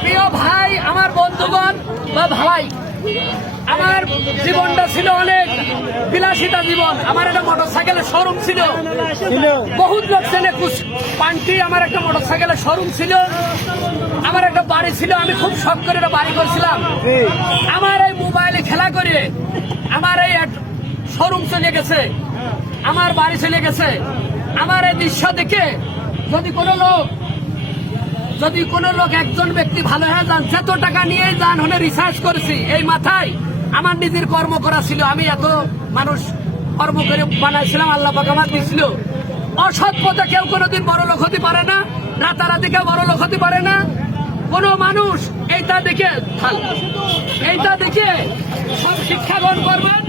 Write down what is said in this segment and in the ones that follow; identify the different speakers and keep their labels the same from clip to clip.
Speaker 1: প্রিয় ভাই আমার বন্ধুগণ বা ভাই আমার জীবনটা ছিল অনেক বিলাসিতা জীবন। আমার একটা মোটর সাইকেলের শোরুম ছিল। বহুত লোক কুস- পান্টি আমার একটা মোটর সাইকেলের শোরুম ছিল। আমার একটা বাড়ি ছিল আমি খুব শখ করে একটা বাড়ি করছিলাম। আমার এই মোবাইলে খেলা করে আমার এই শোরুম চলে গেছে। আমার বাড়ি চলে গেছে। আমার এই দৃশ্য দেখে যদি কোনো লোক, যদি কোনো লোক একজন ব্যক্তি ভালো হয়ে যান যত টাকা নিয়ে যান, হলে রিসার্চ করেছি। এই মাথায় আমার নিজের কর্ম করা ছিল। আমি এত মানুষ কর্ম করে বানাইছিলাম, আল্লাহ পাক আমার দিছিল। অসৎ পথে কেউ কোনোদিন বড় লোক হতে পারে না, রাতারাতি কেউ বড় লোক হতে পারে না। কোনো মানুষ এইটা দেখে। এইটা দেখে শিক্ষা গ্রহণ করবেন।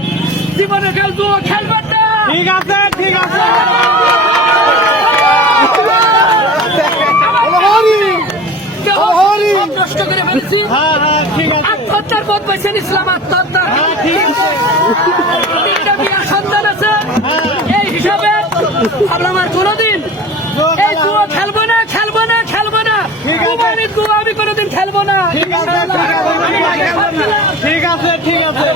Speaker 1: জীবনে কেউ খেলবেন
Speaker 2: ঠিক আছে ঠিক আছে
Speaker 1: কেউ সব নষ্ট করে ফেলেছি।
Speaker 2: হ্যাঁ হ্যাঁ
Speaker 1: আত্মহত্যার পথ বেছে নিছিলাম আত্মহত্যা।
Speaker 2: হ্যাঁ
Speaker 1: সন্তান আছে। এই হিসাবে আর কোনোদিন এই জুয়া খেলব না খেলব না খেলব না।
Speaker 2: ঠিক আছে।
Speaker 1: আমি কোনোদিন খেলব না।
Speaker 2: ঠিক আছে ঠিক আছে।